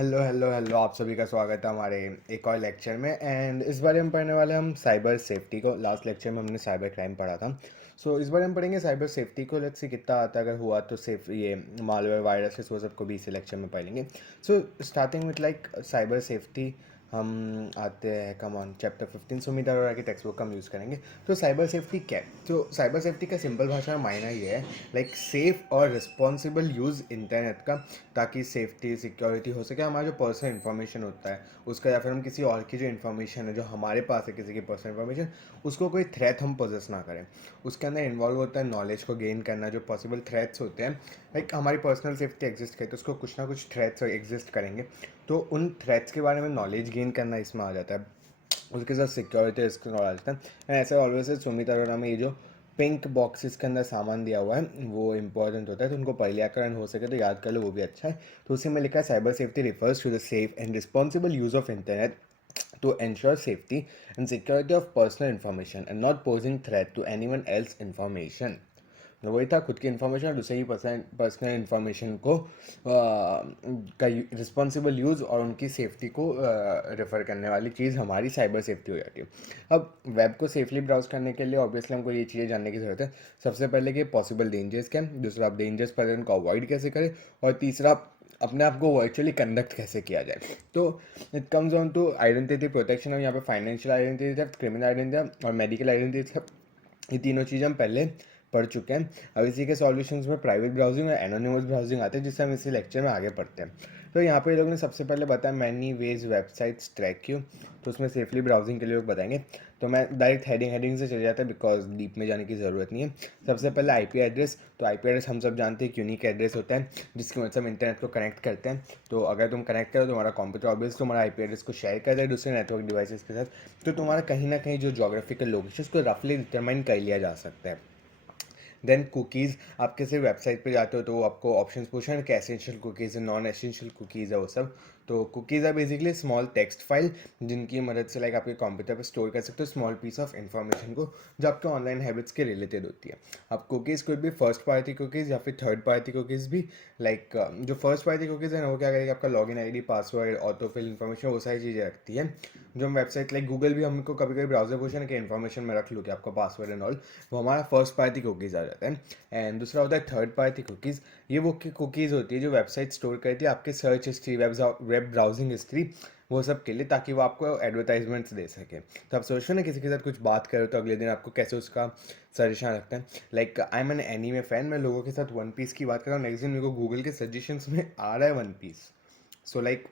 Hello hello hello, आप सभी का स्वागत है हमारे एक और लेक्चर में। एंड इस बार हम पढ़ने वाले हम साइबर सेफ्टी को। लास्ट लेक्चर में हमने साइबर क्राइम पढ़ा था। सो इस बार हम पढ़ेंगे साइबर सेफ्टी को। लेट्स सी कितना आता है, अगर हुआ तो सेफ ये मालवेयर वायरसेस वो सबको भी इसी लेक्चर में पढ़ेंगे। So starting with like cyber safety हम आते हैं come on chapter 15 Sumit Arora की टेक्स्ट बुक हम यूज़ करेंगे। तो साइबर सेफ्टी क्या है? तो साइबर सेफ्टी का सिंपल भाषा में मायना ये है लाइक सेफ और रिस्पॉन्सिबल यूज़ इंटरनेट का, ताकि सेफ्टी सिक्योरिटी हो सके। हमारा जो पर्सनल इन्फॉर्मेशन होता है उसका, या फिर हम किसी और की जो इन्फॉर्मेशन है जो हमारे पास है किसी की पर्सनल इन्फॉर्मेशन, उसको कोई थ्रेट हम पोजेस ना करें। उसके अंदर इन्वॉल्व होता है नॉलेज को गेन करना। जो पॉसिबल थ्रेट्स होते हैं लाइक हमारी पर्सनल सेफ्टी एग्जिस्ट करे तो उसको कुछ ना कुछ थ्रेट्स एग्जिस्ट करेंगे, तो उन थ्रेट्स के बारे में नॉलेज गेन करना इसमें आ जाता है। उसके साथ सिक्योरिटी रिस्क आ जाता है। एंड ऐसे ऑलवेज सुमित अरोड़ा में ये जो पिंक बॉक्सेस के अंदर सामान दिया हुआ है वो इंपॉर्टेंट होता है, तो उनको पहले हो सके तो याद कर लो, वो भी अच्छा है। तो उसी में लिखा है cyber safety refers to the safe and responsible use of internet to ensure safety and security of personal information and not posing threat to anyone else information। वही था, खुद की इन्फॉर्मेशन और दूसरे की पर्सनल इन्फॉर्मेशन को का रिस्पॉन्सिबल यूज़ और उनकी सेफ्टी को रेफर करने वाली चीज़ हमारी साइबर सेफ्टी हो जाती है। अब वेब को सेफली ब्राउज करने के लिए ऑब्वियसली हमको ये चीज़ें जानने की ज़रूरत है। सबसे पहले कि पॉसिबल डेंजर्स क्या है, दूसरा आप डेंजर्स पर को अवॉइड कैसे करें, और तीसरा अपने आप को वर्चुअली कंडक्ट कैसे किया जाए। तो it comes on to identity protection. और यहाँ पे financial identity theft, criminal identity और मेडिकल आइडेंटिटी थेफ्ट, ये तीनों चीज़ हम पहले पढ़ चुके हैं। अब इसी के सॉल्यूशंस में प्राइवेट ब्राउजिंग और एनोनिमस ब्राउजिंग आते हैं, जिससे हम इसी लेक्चर में आगे पढ़ते हैं। तो यहाँ पे लोग ने सबसे पहले बताया many ways websites track you, तो उसमें सेफली ब्राउजिंग के लिए लोग बताएंगे। तो मैं डायरेक्ट हेडिंग से चले जाता है बिकॉज डीप में जाने की ज़रूरत नहीं है। सबसे पहले आईपी एड्रेस। तो आईपी एड्रेस हम सब जानते हैं, यूनिक एड्रेस होता है जिसकी मदद से हम इंटरनेट को कनेक्ट करते हैं। तो अगर तुम कनेक्ट करो तो हमारा कंप्यूटर ऑब्वियस तुम्हारा आईपी एड्रेस को शेयर कर दे दूसरे नेटवर्क डिवाइसेस के साथ, तो तुम्हारा कहीं ना कहीं जो जोग्राफिकल लोकेशन को रफली डिटरमाइन कर लिया जा सकता है। देन कुकीज़, आप किसी वेबसाइट पे जाते हो तो वो आपको ऑप्शंस पूछे हैं कि एसेंशियल कुकीज़ है, नॉन एसेंशियल कुकीज़ है, वो सब। तो कुकीज़ है बेसिकली स्मॉल टेक्स्ट फाइल जिनकी मदद से लाइक आपके कंप्यूटर पे स्टोर कर सकते हो स्मॉल पीस ऑफ इन्फॉर्मेशन को, जो आपके ऑनलाइन हैबिट्स के रिलेटेड होती है। अब कुकीज़ कोई भी फर्स्ट पार्टी कुकीज़ या फिर थर्ड पार्टी कुकीज़ भी, लाइक जो फर्स्ट पार्टी कुकीज़ है ना, वो क्या करेगी, आपका login ID, password, autofill information, वो सारी चीज़ें रखती है। जो हम वेबसाइट लाइक गूगल भी हमको कभी कभी ब्राउजर पूछे ना कि इन्फॉर्मेशन में रख लूँ कि आपका पासवर्ड एंड ऑल, वो हमारा फर्स्ट पार्टी कुकीज़ आ जाता है। एंड दूसरा होता है थर्ड पार्टी कुकीज़। ये वो कुकीज़ होती है जो वेबसाइट स्टोर करती है आपके search history, web browsing history, वो सब के लिए, ताकि वो आपको एडवर्टाइजमेंट्स दे सके। तो आप सोचो ना किसी के साथ कुछ बात करो तो अगले दिन आपको कैसे उसका सजेशन रखता है। Like I am an anime fan, मैं लोगों के साथ वन पीस की बात कर रहा हूँ, नेक्स्ट दिन मेरे को गूगल के सजेशंस में आ रहा है वन पीस। सो लाइक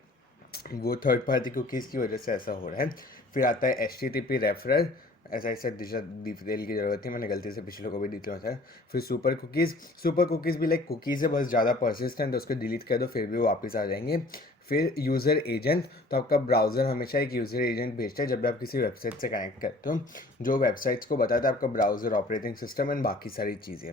वो थर्ड पार्टी कुकीज़ की वजह से ऐसा हो रहा है। फिर आता है H T T P referrer, ऐसा ऐसा दिशा डिटेल की ज़रूरत थी, मैंने गलती से पिछले को भी डिटेल बताया। फिर सुपर कुकीज़, सुपर कुकीज़ भी लाइक कुकीज़ है, बस ज़्यादा परसिस्टेंट है, उसको डिलीट कर दो फिर भी वो वापस आ जाएंगे। फिर यूज़र एजेंट, तो आपका ब्राउज़र हमेशा एक यूज़र एजेंट भेजता है जब भी आप किसी वेबसाइट से कनेक्ट करते हो, जो वेबसाइट्स को बताता है आपका ब्राउज़र, ऑपरेटिंग सिस्टम एंड बाकी सारी चीज़ें।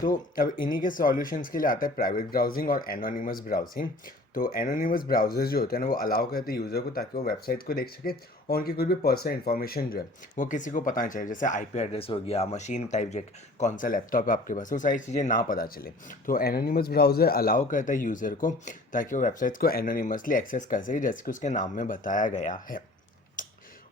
तो अब इन्हीं के सॉल्यूशंस के लिए आता है प्राइवेट ब्राउजिंग और एनोनिमस ब्राउजिंग। तो एनोनिमस ब्राउजर्स जो होते हैं ना, वो अलाउ करते हैं यूज़र को, ताकि वो वेबसाइट को देख सके और उनकी कोई भी पर्सनल इन्फॉर्मेशन जो है वो किसी को पता नहीं चले, जैसे आईपी एड्रेस हो गया, मशीन टाइप, जेट कौन सा लैपटॉप है आपके पास, वो सारी चीज़ें ना पता चले। तो एनोनिमस ब्राउज़र अलाउ करता है यूज़र को, ताकि वो वेबसाइट्स को एनोनिमसली एक्सेस कर सके, जैसे कि उसके नाम में बताया गया है।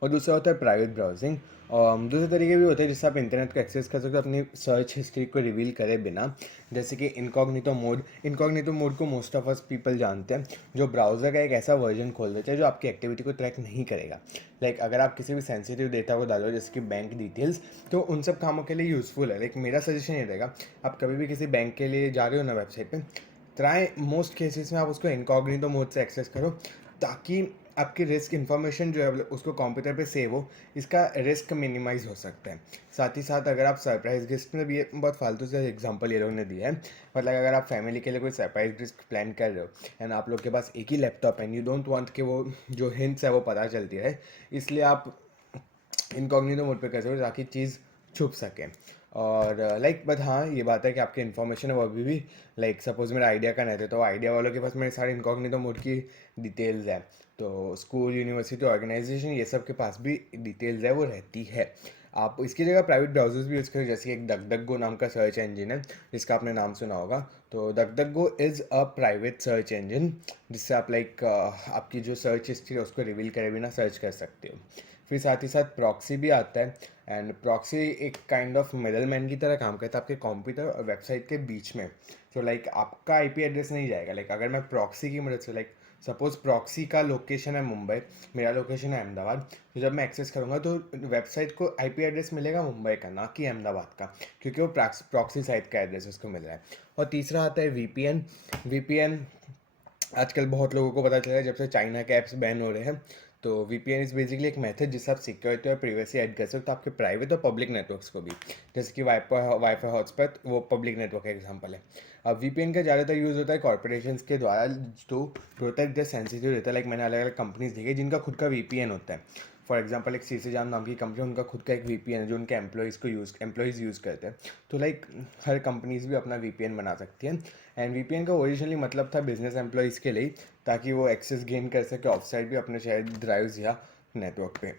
और दूसरा होता है प्राइवेट ब्राउजिंग। दूसरे तरीके भी होते हैं जिससे आप इंटरनेट को एक्सेस कर सकते हो अपनी सर्च हिस्ट्री को रिवील करे बिना, जैसे कि इनकॉग्निटो मोड। इनकॉग्निटो मोड को मोस्ट ऑफ अस पीपल जानते हैं, जो ब्राउज़र का एक ऐसा वर्जन खोल देता है जो आपकी एक्टिविटी को ट्रैक नहीं करेगा। लाइक अगर आप किसी भी सेंसिटिव डेटा को डालो जैसे कि बैंक डिटेल्स, तो उन सब कामों के लिए यूज़फुल है। लाइक मेरा सजेशन ये रहेगा, आप कभी भी किसी बैंक के लिए जा रहे हो ना वेबसाइट पर, ट्राई मोस्ट केसेस में आप उसको इनकॉग्निटो मोड से एक्सेस करो, ताकि आपकी रिस्क इन्फॉर्मेशन जो है उसको कंप्यूटर पे सेव हो, इसका रिस्क मिनिमाइज हो सकता है। साथ ही साथ अगर आप सरप्राइज गिफ्ट में भी, ये बहुत फालतू से एग्जांपल ये लोगों ने दिया है, मतलब अगर आप फैमिली के लिए कोई सरप्राइज गिफ्ट प्लान कर रहे हो एंड आप लोग के पास एक ही लैपटॉप है एंड यू डोंट वांट कि वो जो हिंट्स है वो पता चलती है, इसलिए आप इनकॉग्निटो मोड पे कर सकते हो ताकि चीज़ छुप सके। और लाइक बट हाँ, ये बात है कि आपकी इन्फॉर्मेशन है वो अभी भी, लाइक सपोज मेरा आइडिया का नहीं थे तो आइडिया वालों के पास मेरे सारे इनकॉग्निटो मोड की डिटेल्स है, तो स्कूल, यूनिवर्सिटी, ऑर्गेनाइजेशन, ये सब के पास भी डिटेल्स है वो रहती है। आप इसकी जगह प्राइवेट ब्राउजर्स भी यूज़ करें, जैसे कि एक डकडकगो नाम का सर्च इंजन है जिसका आपने नाम सुना होगा। तो DuckDuckGo is a private search engine जिससे आप लाइक आपकी जो सर्च हिस्ट्री है उसको रिवील करे बिना सर्च कर सकते हो। फिर साथ ही साथ प्रॉक्सी भी आता है, एंड प्रॉक्सी एक काइंड ऑफ मिडल मैन की तरह काम करता है आपके कंप्यूटर और वेबसाइट के बीच में। तो लाइक आपका आईपी एड्रेस नहीं जाएगा, लाइक अगर मैं प्रॉक्सी की मदद से लाइक सपोज प्रॉक्सी का लोकेशन है मुंबई, मेरा लोकेशन है अहमदाबाद, तो जब मैं एक्सेस करूँगा तो वेबसाइट को आईपी एड्रेस मिलेगा मुंबई का, ना कि अहमदाबाद का, क्योंकि वो प्रॉक्सी साइट का एड्रेस उसको मिल रहा है। और तीसरा आता है वीपीएन। वीपीएन आजकल बहुत लोगों को पता चला है जब से चाइना के ऐप्स बैन हो रहे हैं। तो वीपीएन इज़ बेसिकली एक मेथड जिससे आप सिक्योरिटी और प्राइवेसी ऐड कर सकते हो आपके प्राइवेट और पब्लिक नेटवर्क्स को भी, जैसे कि वाईफाई हॉटस्पॉट वो पब्लिक नेटवर्क का एग्जांपल है। अब वीपीएन का ज़्यादातर यूज़ होता है कॉर्पोरेशंस के द्वारा to protect the sensitive data. Like मैंने अलग अलग कंपनीज देखी जिनका खुद का वीपीएन होता है। फॉर एग्जांपल एक सीसीजाम नाम की कंपनी, उनका खुद का एक वीपीएन है जो उनके एम्प्लॉयज़ यूज़ करते हैं। तो लाइक हर कंपनीज भी अपना वीपीएन बना सकती हैं। एंड वीपीएन का ओरिजिनली मतलब था बिजनेस एम्प्लॉयज़ के लिए, ताकि वो एक्सेस गेन कर सके ऑफ साइट भी अपने शायद ड्राइव्स या नेटवर्क पे।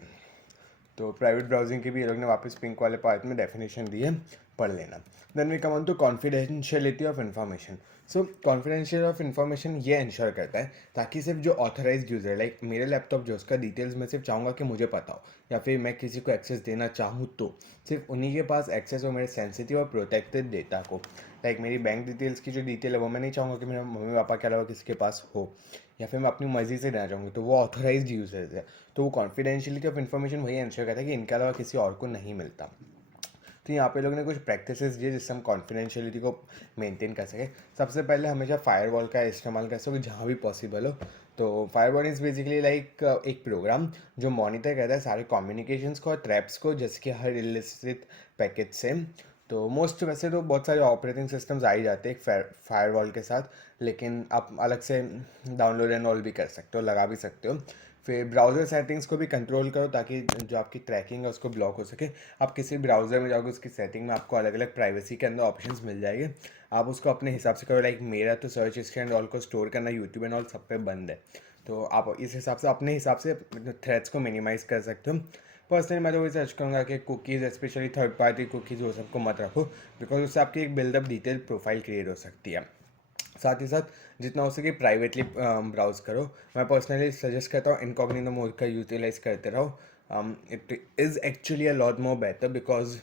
तो प्राइवेट ब्राउजिंग की भी ये लोग ने वापस पिंक वाले पार्ट में डेफिनेशन दी है, पढ़ लेना। Then we come on to confidentiality of information. So confidential of information ये इंश्योर करता है ताकि सिर्फ जो ऑथराइज्ड यूज़र, लाइक मेरे लैपटॉप जो उसका डिटेल्स मैं सिर्फ चाहूँगा कि मुझे पता हो, या फिर मैं किसी को एक्सेस देना चाहूँ तो सिर्फ उन्हीं के पास एक्सेस हो मेरे सेंसिटिव और प्रोटेक्टेड डेटा को। लाइक मेरी बैंक डिटेल्स की जो डिटेल है वो मैं नहीं चाहूँगा कि मेरे मम्मी पापा के अलावा किसी के पास हो, या फिर मैं अपनी मर्जी से देना चाहूँगी, तो वो ऑथराइज्ड यूजर्स है। तो वो कॉन्फिडेंशियलिटी ऑफ इन्फॉर्मेशन वही इंश्योर करता है कि इनके अलावा किसी और को नहीं मिलता। तो यहाँ पे लोगों ने कुछ प्रैक्टिसेस दिए जिससे हम कॉन्फिडेंशियलिटी को मेंटेन कर सकें। सबसे पहले हमेशा फायरवॉल का इस्तेमाल कर सको जहाँ भी पॉसिबल हो। तो फायरवॉल इज़ बेसिकली लाइक एक प्रोग्राम जो मॉनिटर करता है सारे कम्युनिकेशंस को और ट्रैप्स को, जैसे कि हर इलिसिट पैकेट से। तो मोस्ट वैसे तो बहुत सारे ऑपरेटिंग सिस्टम्स आ ही जाते हैं एक फायरवॉल के साथ, लेकिन आप अलग से डाउनलोड एंड ऑल भी कर सकते हो, लगा भी सकते हो। फिर ब्राउज़र सेटिंग्स को भी कंट्रोल करो ताकि जो आपकी ट्रैकिंग है उसको ब्लॉक हो सके। आप किसी ब्राउज़र में जाओगे उसकी सेटिंग में आपको अलग अलग प्राइवेसी के अंदर ऑप्शंस मिल जाएंगे, आप उसको अपने हिसाब से करो। लाइक मेरा तो सर्च हिस्ट्री एंड ऑल को स्टोर करना यूट्यूब एंड ऑल सब पे बंद है, तो आप इस हिसाब से अपने हिसाब से थ्रेड्स को मिनिमाइज़ कर सकते हो। पर्सनली मैं तो वही सर्च करूँगा कि cookies, specially third party cookies, वो सबको मत रखो, बिकॉज उससे आपकी एक बिल्डअप डिटेल प्रोफाइल क्रिएट हो सकती है। साथ ही साथ जितना हो सके प्राइवेटली ब्राउज करो। मैं पर्सनली सजेस्ट करता हूँ इनकॉग्निटो मोड का यूटिलाइज करते रहो। It is actually a lot more better, because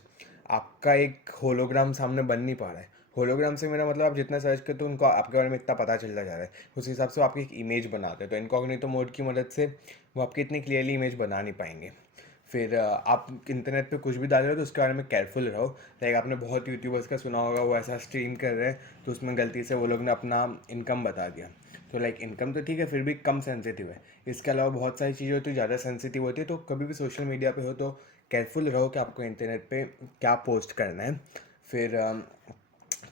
आपका एक होलोग्राम सामने बन नहीं पा रहा है। होलोग्राम से मेरा मतलब आप जितना सर्च करते हो उनको आपके बारे में इतना पता चलता जा रहा है, उस हिसाब से वो आपकी एक इमेज बनाते हैं। तो इनकॉग्निटो मोड की मदद से वो आपकी इतनी क्लियरली इमेज बना नहीं पाएंगे। फिर आप इंटरनेट पे कुछ भी डाल रहे हो तो उसके बारे में केयरफुल रहो। लाइक आपने बहुत यूट्यूबर्स का सुना होगा, वो ऐसा स्ट्रीम कर रहे हैं तो उसमें गलती से वो लोग ने अपना इनकम बता दिया। तो लाइक इनकम तो ठीक है, फिर भी कम सेंसिटिव है। इसके अलावा बहुत सारी चीज़ें होती है ज़्यादा सेंसिटिव होती है, तो कभी भी सोशल मीडिया पे हो तो केयरफुल रहो कि आपको इंटरनेट पे क्या पोस्ट करना है। फिर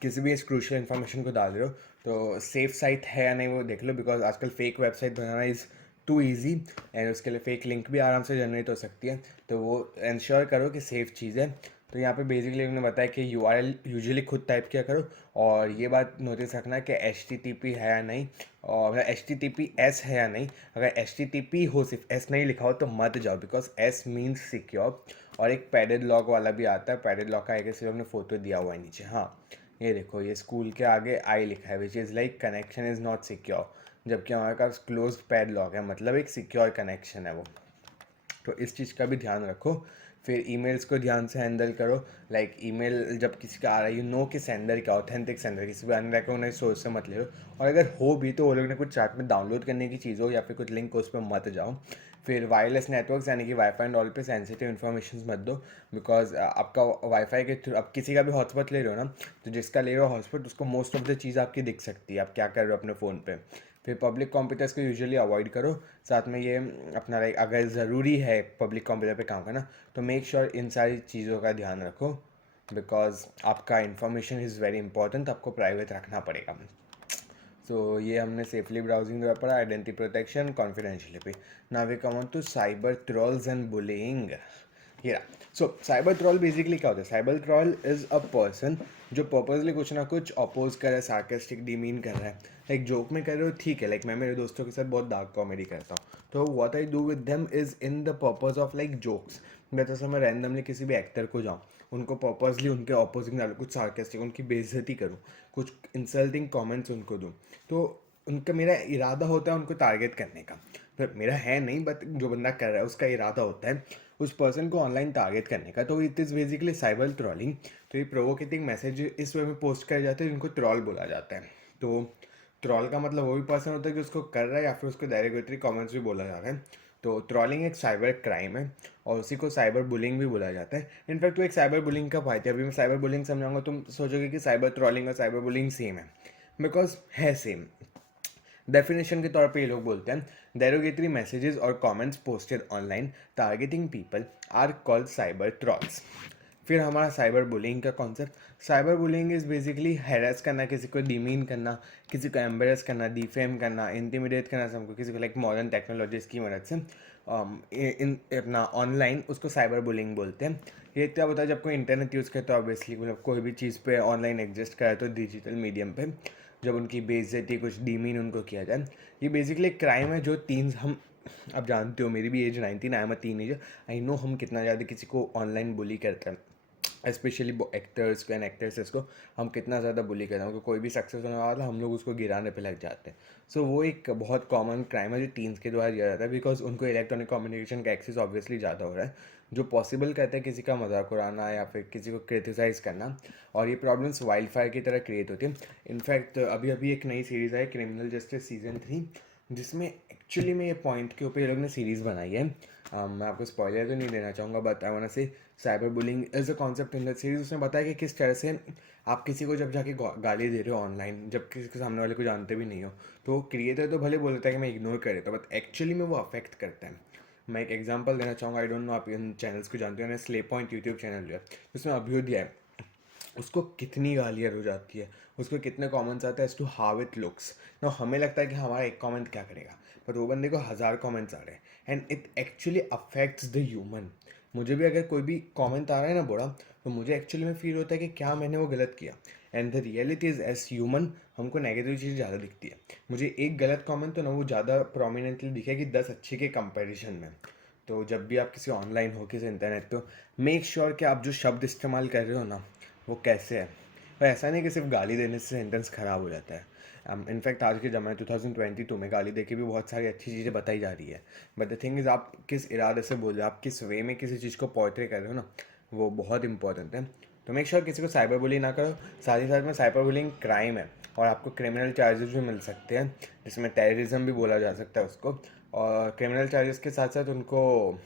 किसी भी इस क्रूशियल इन्फॉर्मेशन को डाल रहे हो तो सेफ साइट है या नहीं वो देख लो, बिकॉज आजकल फेक वेबसाइट बनाना इज़ टू ईजी, एंड उसके लिए फेक लिंक भी आराम से जनरेट हो सकती है। तो वो इंश्योर करो कि सेफ़ चीज़ है। तो यहाँ पे बेसिकली उन्होंने बताया कि यूआरएल यूजुअली खुद टाइप किया करो, और ये बात नोटिस रखना कि HTTP है या नहीं, और HTTPS है या नहीं। अगर HTTP हो सिर्फ S नहीं लिखा हो तो मत जाओ, बिकॉज S मीन्स सिक्योर। और एक पैडेड लॉक वाला भी आता है, पैडेड लॉक का एक सिर्फ हमने फोटो दिया हुआ है नीचे। हाँ ये देखो, ये स्कूल के आगे आई लिखा है, which is like connection is not secure, जबकि हमारे पास क्लोज पैड लॉक है, मतलब एक सिक्योर कनेक्शन है वो। तो इस चीज़ का भी ध्यान रखो। फिर ईमेल्स को ध्यान से हैंडल करो। लाइक ईमेल जब किसी का आ रहा है, यू नो कि सेंडर क्या, ऑथेंटिक सेंडर, किसी भी अनरिकॉग्नाइज सोर्स से मत ले लो। और अगर हो भी तो वो लोग ने कुछ चार्ट में डाउनलोड करने की चीज़ हो या फिर कुछ लिंक हो उस पर मत जाओ। फिर वायरलेस नेटवर्क्स यानी कि वाईफाई एंड ऑल पे सेंसिटिव इन्फॉर्मेशन मत दो, बिकॉज आपका वाईफाई के थ्रू आप किसी का भी हॉटस्पॉट ले रहे हो ना, तो जिसका ले रहे हो हॉटस्पॉट उसको मोस्ट ऑफ द चीज़ आपकी दिख सकती है, आप क्या कर रहे हो अपने फ़ोन पे। फिर पब्लिक कंप्यूटर्स को यूजुअली अवॉइड करो। साथ में ये अपना लाइक अगर ज़रूरी है पब्लिक कंप्यूटर पे काम करना तो मेक श्योर इन सारी चीज़ों का ध्यान रखो, बिकॉज आपका इंफॉर्मेशन इज़ वेरी इंपॉर्टेंट, आपको प्राइवेट रखना पड़ेगा। तो ये हमने सेफली ब्राउजिंग द्वारा पढ़ा, identity protection, confidentiality. Now we come on to cyber trolls and bullying. ये सो साइबर ट्रॉल बेसिकली क्या होता है? Cyber troll is a person जो पर्पजली कुछ ना कुछ अपोज कर रहा है, सार्केस्टिक डीमीन कर रहा है। लाइक जोक में कर रहे हो ठीक है, लाइक मैं मेरे दोस्तों के साथ बहुत डार्क कॉमेडी करता हूँ, तो what I do with them is in the purpose of like jokes. जैसे मैं रैंडमली किसी भी एक्टर को जाऊँ, उनको पर्पसली उनके ऑपोजिट डालूँ, कुछ सार्केस्टिक उनकी बेइज्जती करूँ, कुछ इंसल्टिंग कमेंट्स उनको दूँ, तो उनका मेरा इरादा होता है उनको टारगेट करने का। पर मेरा है नहीं, बट जो बंदा कर रहा है उसका इरादा होता है उस पर्सन को ऑनलाइन टारगेट करने का। तो it is basically cyber trolling. तो ये प्रोवोकेटिंग मैसेज इस वे में पोस्ट करे जाते हैं जिनको ट्रॉल बोला जाता है। तो ट्रॉल का मतलब वो भी पर्सन होता है कि उसको कर रहा है या फिर उसको डायरेक्टरी कमेंट्स भी बोला जा रहा है। तो ट्रॉलिंग एक साइबर क्राइम है और उसी को साइबर बुलिंग भी बोला जाता है। इनफैक्ट वो एक साइबर बुलिंग का पार्ट है। अभी मैं साइबर बुलिंग समझाऊंगा, तुम सोचोगे कि साइबर ट्रॉलिंग और साइबर बुलिंग सेम है, बिकॉज है सेम। डेफिनेशन के तौर पे ये लोग बोलते हैं डेरोगेटरी मैसेजेस और comments posted online targeting people are called cyber trolls. फिर हमारा साइबर बुलिंग का concept. Cyber bullying is basically harass करना, किसी को डिमीन करना, किसी को एम्बेरस करना, डिफेम करना, इंटिमिडेट करना सबको, किसी को लाइक मॉडर्न टेक्नोलॉजीज की मदद से इन अपना ऑनलाइन, उसको साइबर बुलिंग बोलते हैं। ये क्या होता है जब कोई इंटरनेट यूज़ करता है, ऑब्वियसली मतलब कोई भी चीज़ पे ऑनलाइन एग्जिस्ट करे तो डिजिटल मीडियम पे जब उनकी बेइज्जती कुछ डीमीन उनको किया जाए। ये बेसिकली क्राइम है जो टीन्स हम, अब जानते हो मेरी भी age 19, I am a teenager, I know हम कितना ज़्यादा किसी को ऑनलाइन बुली करते हैं, स्पेशली एक्टर्स को एंड एक्ट्रेसेस को हम कितना ज़्यादा बुली करते हैं। कोई भी सक्सेस होने वाला हम लोग उसको गिराने पे लग जाते हैं। सो वो एक बहुत कॉमन क्राइम है जो टीन्स के द्वारा किया जाता है, बिकॉज उनको इलेक्ट्रॉनिक कम्युनिकेशन का एक्सेस ऑब्वियसली ज़्यादा हो रहा है, जो पॉसिबल कहते हैं किसी का मजाक उड़ाना या फिर किसी को क्रिटिसाइज़ करना। और ये प्रॉब्लम्स वाइल्ड फायर की तरह क्रिएट होती है। इनफैक्ट अभी अभी एक नई सीरीज़ है क्रिमिनल जस्टिस सीजन 3, जिसमें एक्चुअली में ये पॉइंट के ऊपर ये लोग ने सीरीज़ बनाई है। मैं आपको स्पॉइलर तो नहीं देना चाहूँगा, but I want say cyber bullying is a concept in the series. उसने बताया कि किस तरह से आप किसी को जब जाके गाली दे रहे हो ऑनलाइन, जब किसी के सामने वाले को जानते भी नहीं हो, तो क्रिएटर तो भले बोलता है कि मैं इग्नोर कर देता हूँ, बट एक्चुअली में वो अफेक्ट करता है। मैं एक एग्जांपल देना चाहूँगा, आई डोंट नो आप इन चैनल्स को जानते हो, मैंने स्ले पॉइंट यूट्यूब चैनल है, उसमें अभ्युदय है, उसको कितनी गालियाँ हो जाती है, उसको कितने कमेंट्स आते हैं as to how it looks. ना हमें लगता है कि हमारा एक कमेंट क्या करेगा, पर वो बंदे को 1000 कमेंट्स आ रहे हैं, and it actually affects the human. मुझे भी अगर कोई भी कमेंट आ रहा है ना बुरा, तो मुझे एक्चुअली में फील होता है कि क्या मैंने वो गलत किया। And the reality is as human हमको नेगेटिव चीज़ ज़्यादा दिखती है। मुझे एक गलत कमेंट तो ना वो ज़्यादा प्रोमिनेंटली दिखेगी 10 अच्छे के कंपैरिजन में। तो जब भी आप किसी ऑनलाइन हो, किसी इंटरनेट पे, मेक श्योर कि आप जो शब्द इस्तेमाल कर रहे हो ना वो कैसे है। और ऐसा नहीं कि सिर्फ गाली देने से सेंटेंस ख़राब हो जाता है। इनफैक्ट आज के ज़माने 2022 में गाली देके भी बहुत सारी अच्छी चीज़ें बताई जा रही है। बट द थिंग इज़ आप किस इरादे से बोल रहे हो, आप किस वे में किसी चीज़ को पोर्ट्रे कर रहे हो ना, वो बहुत इंपॉर्टेंट है। तो मेक श्योर किसी को साइबर बुली ना करो। साथ ही साथ में साइबर बुलिंग क्राइम है और आपको क्रिमिनल चार्जेस भी मिल सकते हैं, जिसमें टेररिज्म भी बोला जा सकता है उसको। और क्रिमिनल चार्जेस के साथ साथ उनको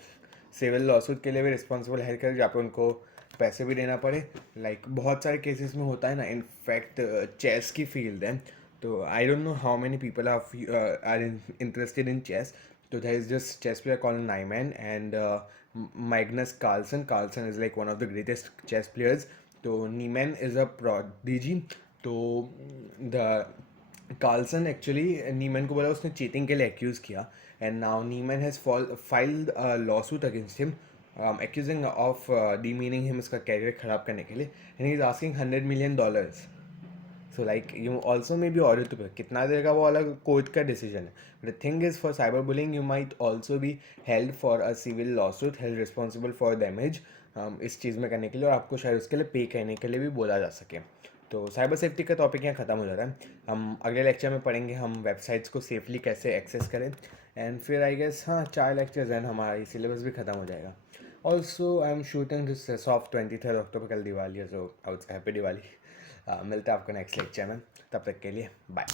सिविल लॉसूट के लिए भी रिस्पॉन्सिबल है कर, जहाँ पे उनको पैसे भी देना पड़े। लाइक बहुत सारे केसेस में होता है ना। इनफैक्ट चेस की फील्ड है, तो I don't know how many people are interested in chess. तो there is this chess player called Niemann and Magnus Carlsen. Carlsen is like one of the greatest chess players. तो Niemann is a prodigy. तो the Carlsen actually Niemann को बोला, उसने cheating के लिए accuse किया, and now Niemann has filed a lawsuit against him, accusing of demeaning him, इसका career ख़राब करने के लिए, and he is asking $100 million. So like you also may be ordered to pay. कितना देगा वो अलग कोर्ट का डिसीजन है. But the thing is, for cyberbullying you might also be held for a civil lawsuit, held responsible for damage इस चीज़ में करने के लिए, और आपको शायद उसके लिए पे करने के लिए भी बोला जा सके। तो साइबर सेफ्टी का टॉपिक यहाँ ख़त्म हो जाता है। हम अगले लेक्चर में पढ़ेंगे हम वेबसाइट्स को सेफली कैसे एक्सेस करें, एंड फिर आई गेस हाँ 4 लेक्चर्स हैं, हमारा सिलेबस भी ख़त्म हो जाएगा। Also I am shooting this of 23 October, कल दिवाली है, so I would say happy Diwali. मिलते हैं आपको नेक्स्ट लेक्चर में, तब तक के लिए बाय।